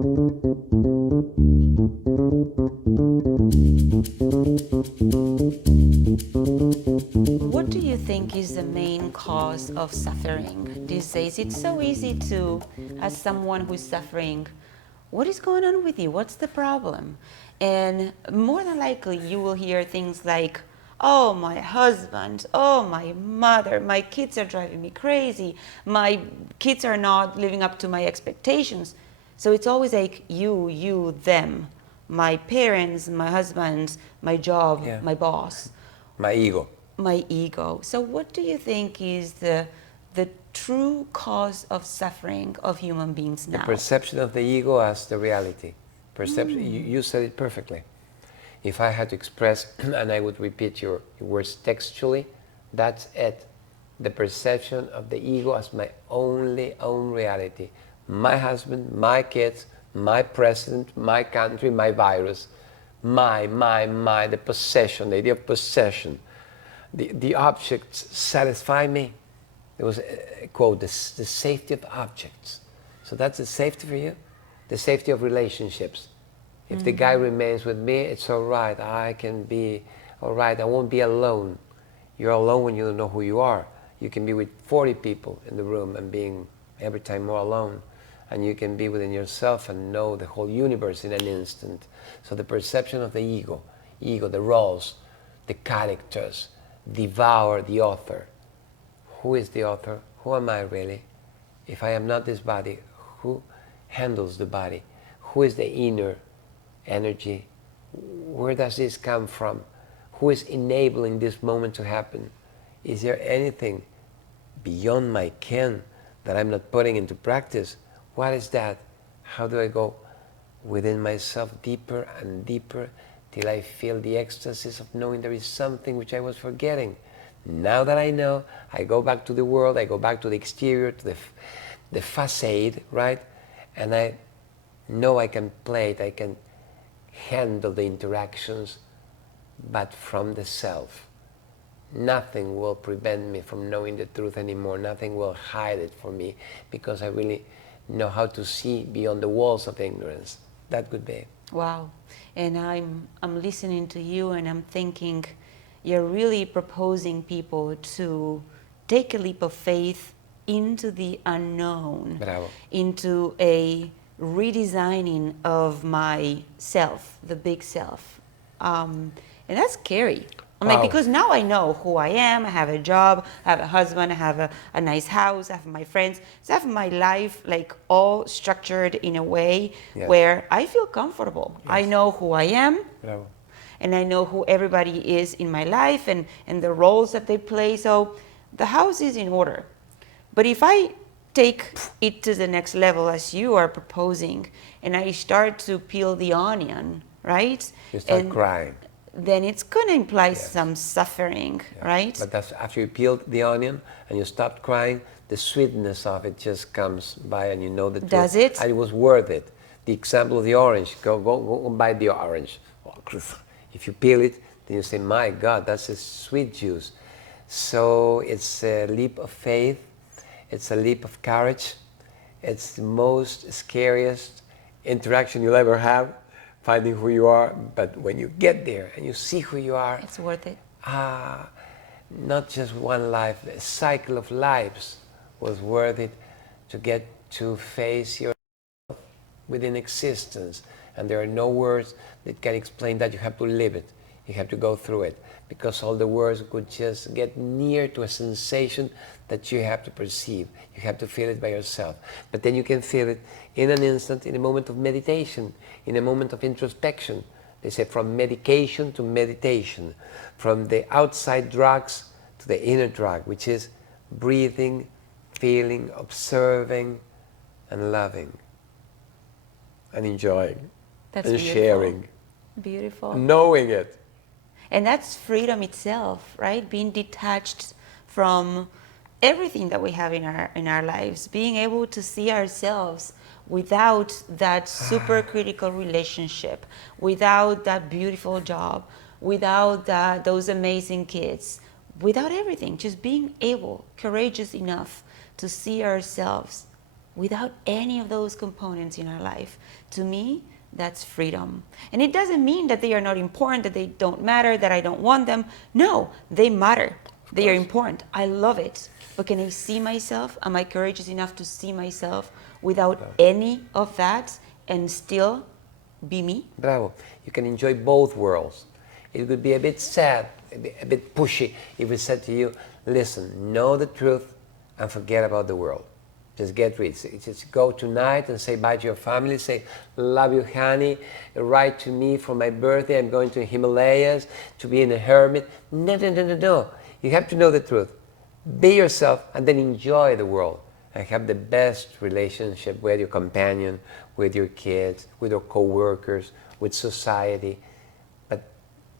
What do you think is the main cause of suffering these days? It's so easy to ask someone who's suffering, what is going on with you? What's the problem? And more than likely, you will hear things like, oh, my husband, oh, my mother, my kids are driving me crazy, my kids are not living up to my expectations. So it's always like you, them, my parents, my husband, my job, Yeah. my boss. My ego. My ego. So what do you think is the true cause of suffering of human beings now? The perception of the ego as the reality. Perception. You said it perfectly. If I had to express, and I would repeat your words textually, that's it. The perception of the ego as my only own reality. My husband, my kids, my president, my country, my virus. My, the possession, the idea of possession. The objects satisfy me. There was a quote, the safety of objects. So that's the safety for you? The safety of relationships. If the guy remains with me, it's all right. I can be all right. I won't be alone. You're alone when you don't know who you are. You can be with 40 people in the room and being every time more alone. And you can be within yourself and know the whole universe in an instant. So the perception of the ego, the roles, the characters, devour the author. Who is the author? Who am I really? If I am not this body, who handles the body? Who is the inner energy? Where does this come from? Who is enabling this moment to happen? Is there anything beyond my ken that I'm not putting into practice? What is that? How do I go within myself deeper and deeper till I feel the ecstasies of knowing there is something which I was forgetting? Now that I know, I go back to the world, I go back to the exterior, to the facade, right? And I know I can play it, I can handle the interactions, but from the self. Nothing will prevent me from knowing the truth anymore. Nothing will hide it from me because I really know how to see beyond the walls of ignorance. That could be. Wow. And I'm listening to you and I'm thinking you're really proposing people to take a leap of faith into the unknown, Bravo. into a redesigning of myself, the big self. And that's scary. I'm like, because now I know who I am, I have a job, I have a husband, I have a nice house, I have my friends. So I have my life like all structured in a way where I feel comfortable. I know who I am. Bravo. And I know who everybody is in my life and the roles that they play. So the house is in order. But if I take it to the next level as you are proposing and I start to peel the onion, right? You start crying. Then it's going to imply some suffering, right? But that's after you peeled the onion and you stopped crying, the sweetness of it just comes by and you know the truth. Does it? And it was worth it. The example of the orange, go buy the orange. If you peel it, then you say, my God, that's a sweet juice. So it's a leap of faith. It's a leap of courage. It's the most scariest interaction you'll ever have, finding who you are. But when you get there and you see who you are, It's worth it. not just one life, a cycle of lives was worth it to get to face yourself within existence. And there are no words that can explain that. You have to live it. You have to go through it. Because all the words could just get near to a sensation that you have to perceive. You have to feel it by yourself. But then you can feel it in an instant, in a moment of meditation, in a moment of introspection. They say from medication to meditation, from the outside drugs to the inner drug, which is breathing, feeling, observing, and loving, and enjoying, That's and beautiful. sharing, Beautiful. knowing it. And that's freedom itself, right? Being detached from everything that we have in our lives, being able to see ourselves without that super critical relationship, without that beautiful job, without those amazing kids, without everything, just being able, courageous enough to see ourselves without any of those components in our life. To me, that's freedom. And it doesn't mean that they are not important, that they don't matter, that I don't want them. No, they matter. They are important. I love it. But can I see myself? Am I courageous enough to see myself without any of that and still be me? Bravo. You can enjoy both worlds. It would be a bit sad, a bit pushy if we said to you, listen, know the truth and forget about the world. Just get rid. Just go tonight and say bye to your family. Say, love you, honey. Write to me for my birthday. I'm going to the Himalayas to be in a hermit. No, no, no, no, no. You have to know the truth. Be yourself and then enjoy the world. And have the best relationship with your companion, with your kids, with your co-workers, with society. But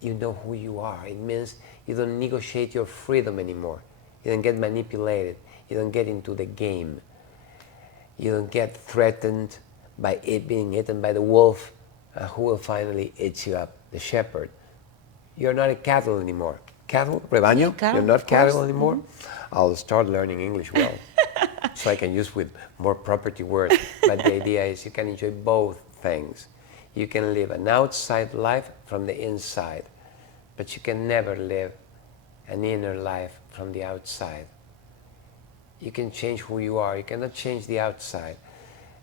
you know who you are. It means you don't negotiate your freedom anymore. You don't get manipulated. You don't get into the game. You don't get threatened by it being eaten by the wolf who will finally eat you up, the shepherd. You're not a cattle anymore. Cattle? Rebaño? Cattle, You're not cattle anymore? Mm-hmm. I'll start learning English well so I can use with more property words. But the idea is you can enjoy both things. You can live an outside life from the inside, but you can never live an inner life from the outside. You can change who you are. You cannot change the outside.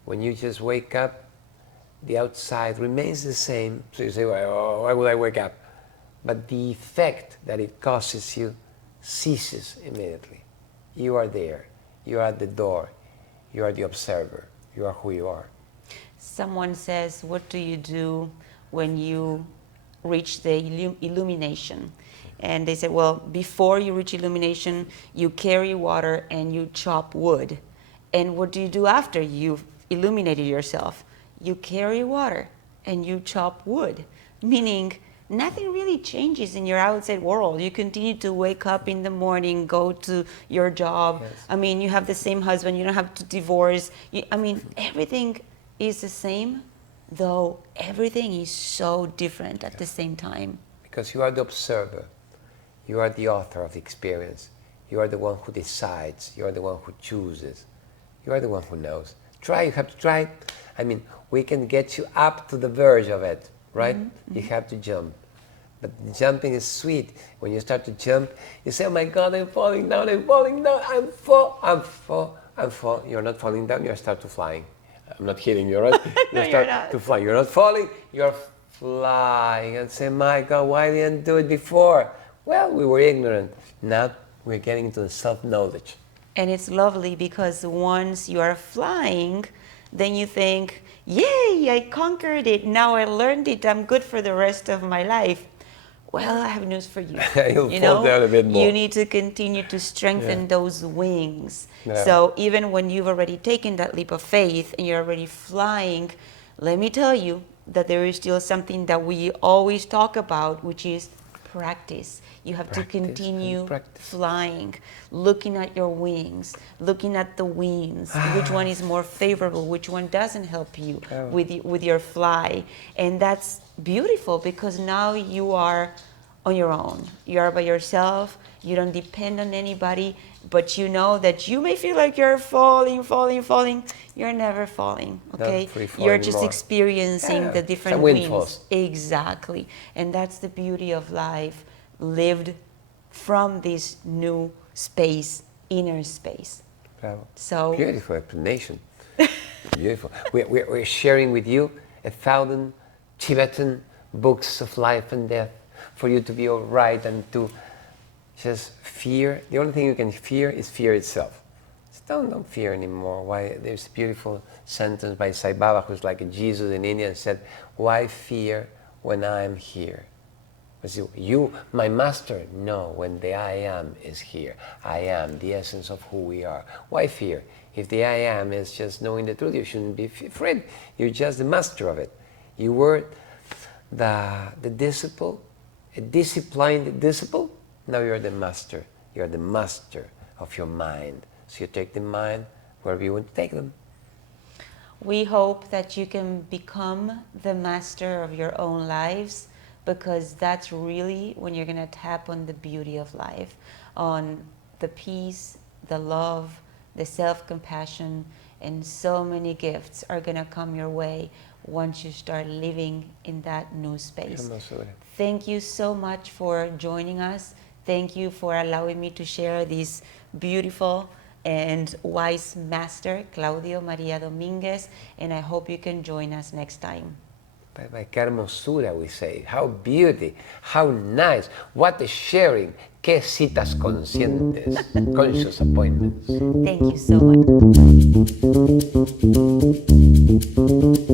When you just wake up, the outside remains the same. So you say, well, why would I wake up? But the effect that it causes you ceases immediately. You are there. You are at the door. You are the observer. You are who you are. Someone says, what do you do when you reach the illumination? And they said, well, before you reach illumination, you carry water and you chop wood. And what do you do after you've illuminated yourself? You carry water and you chop wood. Meaning, nothing really changes in your outside world. You continue to wake up in the morning, go to your job. Yes. I mean, you have the same husband. You don't have to divorce. Everything is the same, though everything is so different at the same time. Because you are the observer. You are the author of the experience. You are the one who decides. You are the one who chooses. You are the one who knows. Try, you have to try. I mean, we can get you up to the verge of it, right? Mm-hmm. You have to jump. But jumping is sweet. When you start to jump, you say, oh my God, I'm falling down, I'm fall. You're not falling down, you start to flying. I'm not hitting you, right? No, you start you're not. to fly. You're not falling, you're flying. And say, my God, why didn't I do it before? Well, we were ignorant. Now we're getting into the self-knowledge. And it's lovely because once you are flying, then you think, yay, I conquered it. Now I learned it. I'm good for the rest of my life. Well, I have news for you. You'll fall down a bit more. You need to continue to strengthen those wings. Yeah. So even when you've already taken that leap of faith and you're already flying, let me tell you that there is still something that we always talk about, which is practice. You have to continue flying, looking at your wings, looking at the winds, which one is more favorable, which one doesn't help you with your fly. And that's beautiful because now you are on your own. You are by yourself. You don't depend on anybody, but you know that you may feel like you're falling. You're never falling, okay? You're just experiencing the different winds. Exactly. And that's the beauty of life, lived from this new space, inner space. Bravo. So beautiful explanation. Beautiful. We're sharing with you 1,000 Tibetan books of life and death for you to be all right and to just fear. The only thing you can fear is fear itself. So don't fear anymore. Why? There's a beautiful sentence by Sai Baba, who's like a Jesus in India, and said, why fear when I am here? You, my master, no, when the I am is here. I am, the essence of who we are. Why fear? If the I am is just knowing the truth, you shouldn't be afraid. You're just the master of it. You were the disciple, a disciplined disciple. Now you're the master. You're the master of your mind. So you take the mind wherever you want to take them. We hope that you can become the master of your own lives, because that's really when you're going to tap on the beauty of life, on the peace, the love, the self-compassion, and so many gifts are going to come your way once you start living in that new space. Thank you so much for joining us. Thank you for allowing me to share this beautiful and wise master, Claudio Maria Dominguez, and I hope you can join us next time. Bye-bye. Qué hermosura, we say. How beauty, how nice, what a sharing. Qué citas conscientes, conscious appointments. Thank you so much.